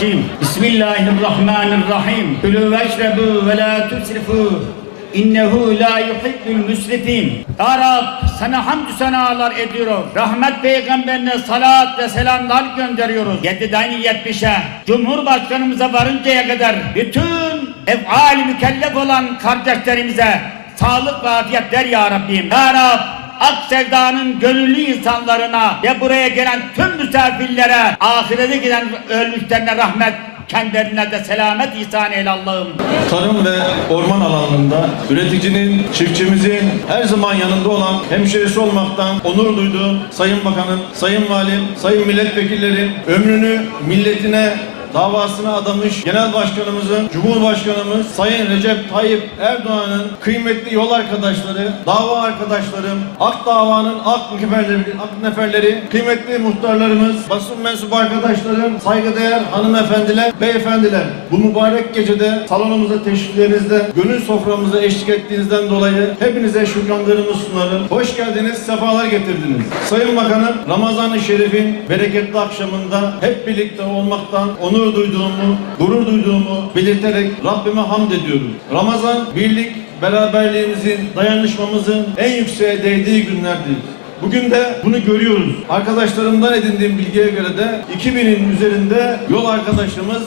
Mineşşeytanirracim. Bismillahirrahmanirrahim. Külü veşrebu ve la tusrifu. İnnehu la yuhibbul müsrifin. Ya Rab sana hamdü senalar ediyoruz. Rahmet peygamberine salat ve selamlar gönderiyoruz. 7'den 70'e Cumhurbaşkanımıza varıncaya kadar bütün efali mükellef olan kardeşlerimize sağlık ve afiyetler ya Rabbim. Ya Rab Ak sevdanın gönüllü insanlarına ve buraya gelen tüm misafirlere, ahirete giden ölmüşlerine rahmet, kendilerine de selamet ihsan eyle Allah'ım. Tarım ve orman alanında üreticinin, çiftçimizin her zaman yanında olan hemşerisi olmaktan onur duyduğum Sayın Bakanım, Sayın Valim, Sayın Milletvekillerim ömrünü milletine davasına adamış Genel Başkanımızın, Cumhurbaşkanımız Sayın Recep Tayyip Erdoğan'ın kıymetli yol arkadaşları, dava arkadaşlarım, Ak Dava'nın ak neferleri, ak neferleri, kıymetli muhtarlarımız, basın mensubu arkadaşlarım, saygıdeğer hanımefendiler, beyefendiler. Bu mübarek gecede salonumuza teşriflerinizde, gönül soframıza eşlik ettiğinizden dolayı hepinize şükranlarımı sunarım. Hoş geldiniz, sefalar getirdiniz. Sayın Bakanım, Ramazan-ı Şerif'in bereketli akşamında hep birlikte olmaktan onur duyduğumu, gurur duyduğumu belirterek Rabbime hamd ediyorum. Ramazan, birlik, beraberliğimizin, dayanışmamızın en yükseğe değdiği günlerdir. Bugün de bunu görüyoruz. Arkadaşlarımdan edindiğim bilgiye göre de 2000'in üzerinde yol arkadaşımız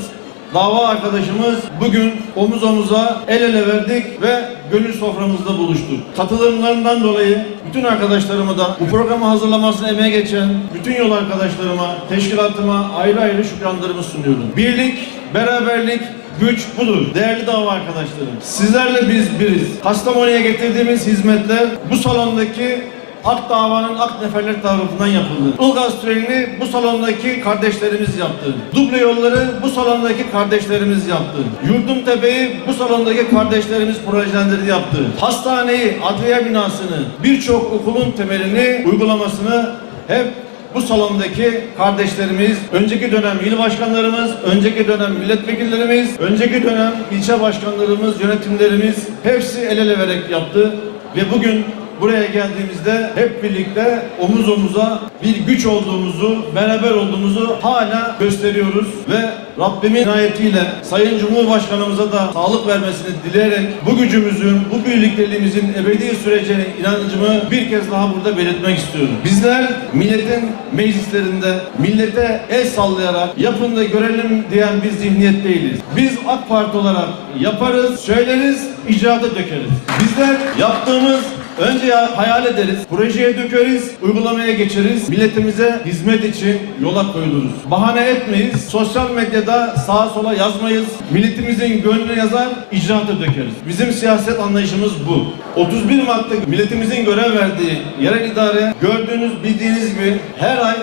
Dava arkadaşımız bugün omuz omuza el ele verdik ve gönül soframızda buluştuk. Katılımlarından dolayı bütün arkadaşlarıma da bu programı hazırlamasına emeğe geçen bütün yol arkadaşlarıma, teşkilatıma ayrı ayrı şükranlarımı sunuyorum. Birlik, beraberlik, güç budur. Değerli dava arkadaşlarım, sizlerle biz biriz. Kastamonu'ya getirdiğimiz hizmetler bu salondaki Ak davanın ak neferler tarafından yapıldı. Ilgaz Tüneli'ni bu salondaki kardeşlerimiz yaptı. Duble yolları bu salondaki kardeşlerimiz yaptı. Yurdum Tepe'yi bu salondaki kardeşlerimiz projelendirdi yaptı. Hastaneyi, adliye binasını, birçok okulun temelini, uygulamasını hep bu salondaki kardeşlerimiz, önceki dönem il başkanlarımız, önceki dönem milletvekillerimiz, önceki dönem ilçe başkanlarımız, yönetimlerimiz hepsi el ele vererek yaptı ve bugün buraya geldiğimizde hep birlikte omuz omuza bir güç olduğumuzu, beraber olduğumuzu hala gösteriyoruz ve Rabbimin inayetiyle Sayın Cumhurbaşkanımıza da sağlık vermesini dileyerek bu gücümüzün, bu birlikteliğimizin ebedi süreceğine inancımı bir kez daha burada belirtmek istiyorum. Bizler milletin meclislerinde millete el sallayarak yapın da görelim diyen bir zihniyet değiliz. Biz AK Parti olarak yaparız, söyleriz, icraata dökeriz. Bizler yaptığımız Önce ya hayal ederiz, projeye dökeriz, uygulamaya geçeriz, milletimize hizmet için yola koyuluruz. Bahane etmeyiz, sosyal medyada sağa sola yazmayız, milletimizin gönlüne yazar, icraata dökeriz. Bizim siyaset anlayışımız bu. 31 Mart'ta milletimizin görev verdiği yerel idare gördüğünüz, bildiğiniz gibi her ay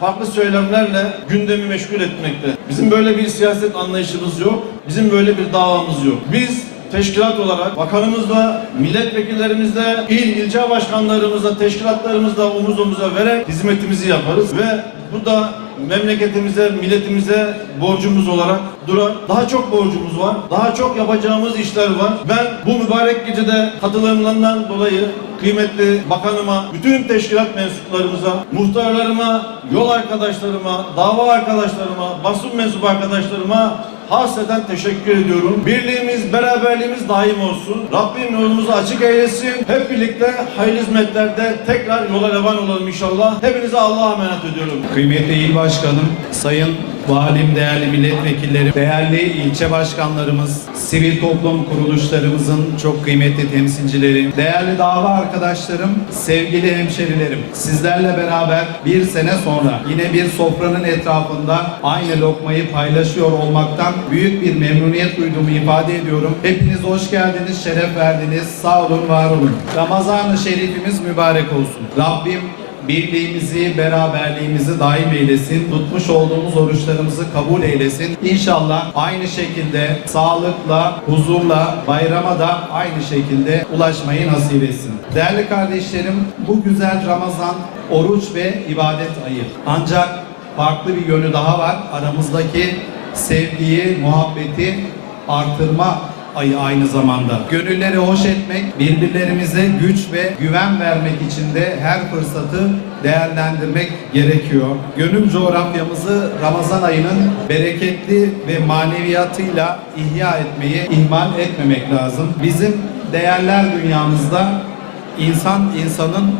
farklı söylemlerle gündemi meşgul etmekte. Bizim böyle bir siyaset anlayışımız yok. Bizim böyle bir davamız yok. Biz teşkilat olarak bakanımızla, milletvekillerimizle, il, ilçe başkanlarımızla, teşkilatlarımızla omuz omuza vererek hizmetimizi yaparız ve bu da memleketimize, milletimize borcumuz olarak durar. Daha çok borcumuz var. Daha çok yapacağımız işler var. Ben bu mübarek gecede katılımlarından dolayı kıymetli bakanıma, bütün teşkilat mensuplarımıza, muhtarlarıma, yol arkadaşlarıma, dava arkadaşlarıma, basın mensubu arkadaşlarıma hasreten teşekkür ediyorum. Birliğimiz, beraberliğimiz daim olsun. Rabbim yolumuzu açık eylesin. Hep birlikte hayırlı hizmetlerde tekrar yola revan olalım inşallah. Hepinize Allah'a emanet ediyorum. Kıymetli il başkanım, sayın valim, değerli milletvekillerim, değerli ilçe başkanlarımız, sivil toplum kuruluşlarımızın çok kıymetli temsilcileri, değerli dava arkadaşlarım, sevgili hemşerilerim. Sizlerle beraber bir sene sonra yine bir sofranın etrafında aynı lokmayı paylaşıyor olmaktan büyük bir memnuniyet duyduğumu ifade ediyorum. Hepiniz hoş geldiniz, şeref verdiniz. Sağ olun, var olun. Ramazan-ı Şerifimiz mübarek olsun. Rabbim birliğimizi, beraberliğimizi daim eylesin. Tutmuş olduğumuz oruçlarımızı kabul eylesin. İnşallah aynı şekilde sağlıkla, huzurla bayrama da aynı şekilde ulaşmayı nasip etsin. Değerli kardeşlerim, bu güzel Ramazan oruç ve ibadet ayı. Ancak farklı bir yönü daha var. Aramızdaki sevgiyi, muhabbeti artırma ayı aynı zamanda. Gönülleri hoş etmek, birbirlerimize güç ve güven vermek için de her fırsatı değerlendirmek gerekiyor. Gönül coğrafyamızı Ramazan ayının bereketli ve maneviyatıyla ihya etmeyi ihmal etmemek lazım. Bizim değerler dünyamızda insan insanın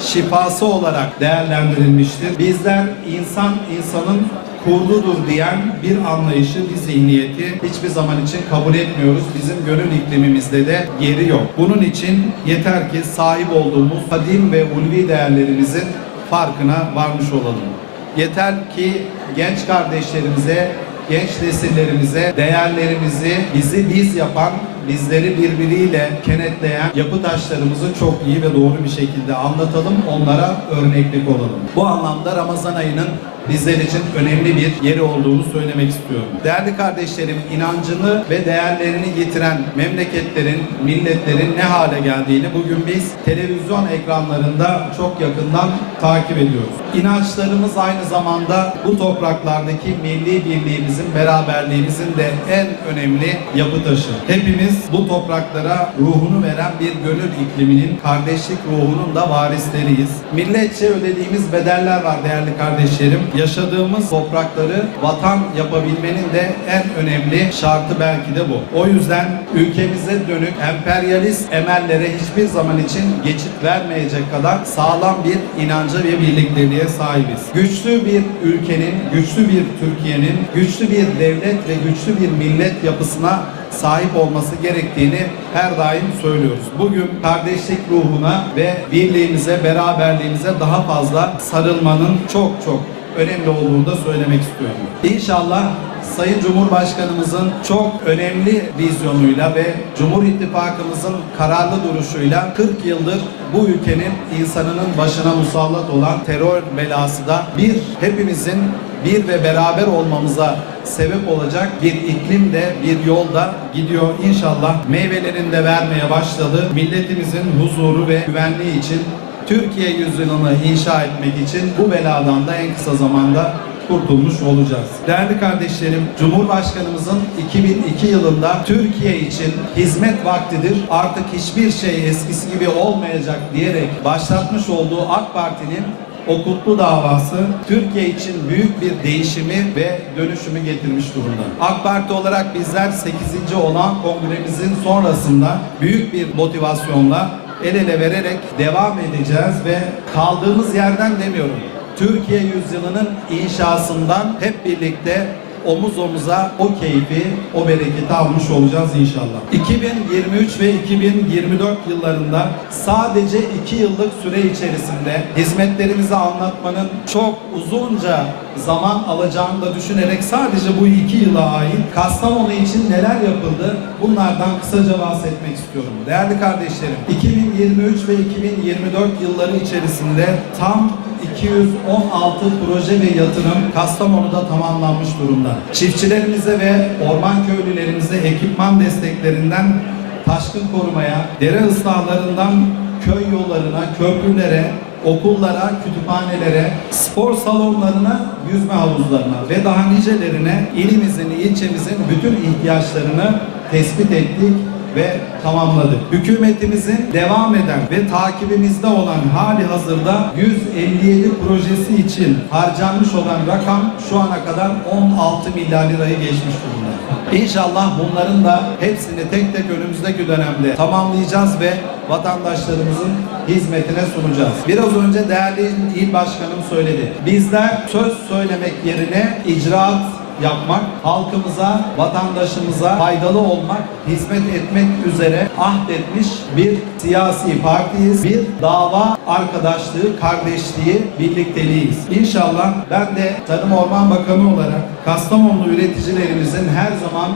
şifası olarak değerlendirilmiştir. Bizler insan insanın kurdudur diyen bir anlayışı, bir zihniyeti hiçbir zaman için kabul etmiyoruz. Bizim gönül iklimimizde de yeri yok. Bunun için yeter ki sahip olduğumuz kadim ve ulvi değerlerimizin farkına varmış olalım. Yeter ki genç kardeşlerimize, genç nesillerimize değerlerimizi bizi biz yapan, bizleri birbiriyle kenetleyen yapı taşlarımızı çok iyi ve doğru bir şekilde anlatalım, onlara örneklik olalım. Bu anlamda Ramazan ayının bizler için önemli bir yeri olduğunu söylemek istiyorum. Değerli kardeşlerim, inancını ve değerlerini yitiren memleketlerin, milletlerin ne hale geldiğini bugün biz televizyon ekranlarında çok yakından takip ediyoruz. İnançlarımız aynı zamanda bu topraklardaki milli birliğimizin, beraberliğimizin de en önemli yapı taşı. Hepimiz bu topraklara ruhunu veren bir gönül ikliminin, kardeşlik ruhunun da varisleriyiz. Milletçe ödediğimiz bedeller var değerli kardeşlerim. Yaşadığımız toprakları vatan yapabilmenin de en önemli şartı belki de bu. O yüzden ülkemize dönük emperyalist emellere hiçbir zaman için geçit vermeyecek kadar sağlam bir inanca ve birlikteliğe sahibiz. Güçlü bir ülkenin, güçlü bir Türkiye'nin, güçlü bir devlet ve güçlü bir millet yapısına sahip olması gerektiğini her daim söylüyoruz. Bugün kardeşlik ruhuna ve birliğimize, beraberliğimize daha fazla sarılmanın çok çok önemli olduğunu da söylemek istiyorum. İnşallah Sayın Cumhurbaşkanımızın çok önemli vizyonuyla ve Cumhur İttifakımızın kararlı duruşuyla 40 yıldır bu ülkenin insanının başına musallat olan terör belası da bir hepimizin bir ve beraber olmamıza sebep olacak bir iklim de bir yolda gidiyor. İnşallah meyvelerini de vermeye başladı. Milletimizin huzuru ve güvenliği için Türkiye yüzyılını inşa etmek için bu beladan da en kısa zamanda kurtulmuş olacağız. Değerli kardeşlerim, Cumhurbaşkanımızın 2002 yılında Türkiye için hizmet vaktidir, artık hiçbir şey eskisi gibi olmayacak diyerek başlatmış olduğu AK Parti'nin o kutlu davası Türkiye için büyük bir değişimi ve dönüşümü getirmiş durumda. AK Parti olarak bizler 8. olan kongremizin sonrasında büyük bir motivasyonla el ele vererek devam edeceğiz ve kaldığımız yerden demiyorum. Türkiye yüzyılının inşasından hep birlikte omuz omuza o keyfi, o bereketi almış olacağız inşallah. 2023 ve 2024 yıllarında sadece 2 yıllık süre içerisinde hizmetlerimizi anlatmanın çok uzunca zaman alacağını da düşünerek sadece bu 2 yıla ait Kastamonu için neler yapıldı bunlardan kısaca bahsetmek istiyorum. Değerli kardeşlerim, 2023 ve 2024 yılları içerisinde tam 216 proje ve yatırım Kastamonu'da tamamlanmış durumda. Çiftçilerimize ve orman köylülerimize ekipman desteklerinden taşkın korumaya, dere ıslahlarından köy yollarına, köprülere, okullara, kütüphanelere, spor salonlarına, yüzme havuzlarına ve daha nicelerine ilimizin, ilçemizin bütün ihtiyaçlarını tespit ettik ve tamamladık. Hükümetimizin devam eden ve takibimizde olan hali hazırda 157 projesi için harcanmış olan rakam şu ana kadar 16 milyar lirayı geçmiş durumda. İnşallah bunların da hepsini tek tek önümüzdeki dönemde tamamlayacağız ve vatandaşlarımızın hizmetine sunacağız. Biraz önce değerli il başkanım söyledi. Bizler söz söylemek yerine icraat yapmak, halkımıza, vatandaşımıza faydalı olmak, hizmet etmek üzere ahdetmiş bir siyasi partiyiz. Bir dava arkadaşlığı, kardeşliği, birlikteliğiyiz. İnşallah ben de Tarım Orman Bakanı olarak Kastamonu üreticilerimizin her zaman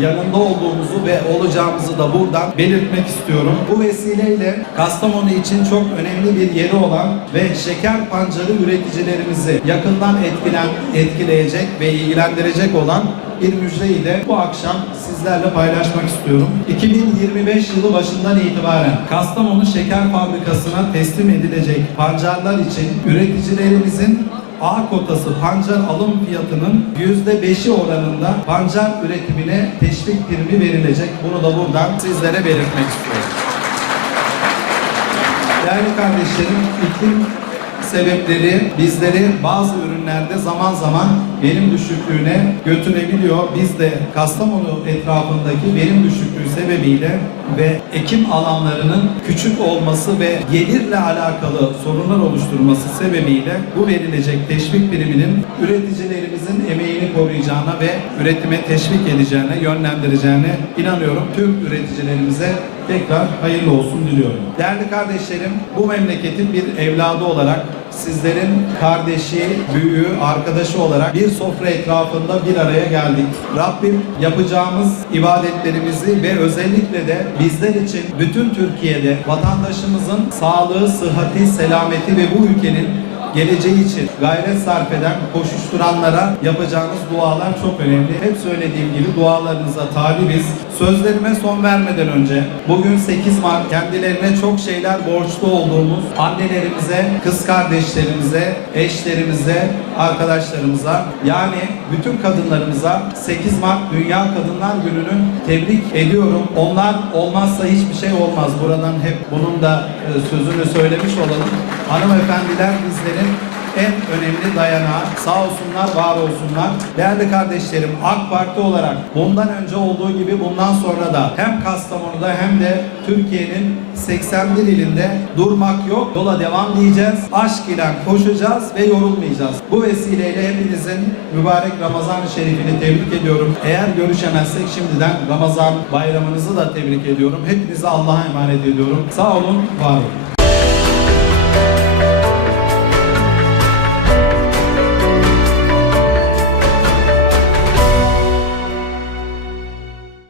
yanında olduğumuzu ve olacağımızı da buradan belirtmek istiyorum. Bu vesileyle Kastamonu için çok önemli bir yeri olan ve şeker pancarı üreticilerimizi yakından etkilen, etkileyecek ve ilgilendirecek olan bir müjdeyi de bu akşam sizlerle paylaşmak istiyorum. 2025 yılı başından itibaren Kastamonu Şeker Fabrikası'na teslim edilecek pancarlar için üreticilerimizin A kotası pancar alım fiyatının %5'i oranında pancar üretimine teşvik primi verilecek. Bunu da buradan sizlere belirtmek istiyorum. Değerli kardeşlerim, iklim sebepleri bizleri bazı ürünlerde zaman zaman verim düşüklüğüne götürebiliyor. Biz de Kastamonu etrafındaki verim düşüklüğü sebebiyle ve ekim alanlarının küçük olması ve gelirle alakalı sorunlar oluşturması sebebiyle bu verilecek teşvik priminin üreticilerimizin emeğini koruyacağına ve üretime teşvik edeceğine, yönlendireceğine inanıyorum. Tüm üreticilerimize tekrar hayırlı olsun diliyorum. Değerli kardeşlerim, bu memleketin bir evladı olarak sizlerin kardeşi, büyüğü, arkadaşı olarak bir sofra etrafında bir araya geldik. Rabbim yapacağımız ibadetlerimizi ve özellikle de bizler için bütün Türkiye'de vatandaşımızın sağlığı, sıhhati, selameti ve bu ülkenin geleceği için gayret sarf eden, koşuşturanlara yapacağınız dualar çok önemli. Hep söylediğim gibi dualarınıza talibiz. Sözlerime son vermeden önce bugün 8 Mart kendilerine çok şeyler borçlu olduğumuz annelerimize, kız kardeşlerimize, eşlerimize, arkadaşlarımıza yani bütün kadınlarımıza 8 Mart Dünya Kadınlar Günü'nü tebrik ediyorum. Onlar olmazsa hiçbir şey olmaz. Buradan hep bunun da e, sözünü söylemiş olalım. Hanımefendiler bizlerin en önemli dayanağı. Sağ olsunlar, var olsunlar. Değerli kardeşlerim, AK Parti olarak bundan önce olduğu gibi bundan sonra da hem Kastamonu'da hem de Türkiye'nin 81 ilinde durmak yok. Yola devam diyeceğiz. Aşk ile koşacağız ve yorulmayacağız. Bu vesileyle hepinizin mübarek Ramazan-ı Şerifini tebrik ediyorum. Eğer görüşemezsek şimdiden Ramazan bayramınızı da tebrik ediyorum. Hepinizi Allah'a emanet ediyorum. Sağ olun, var olun.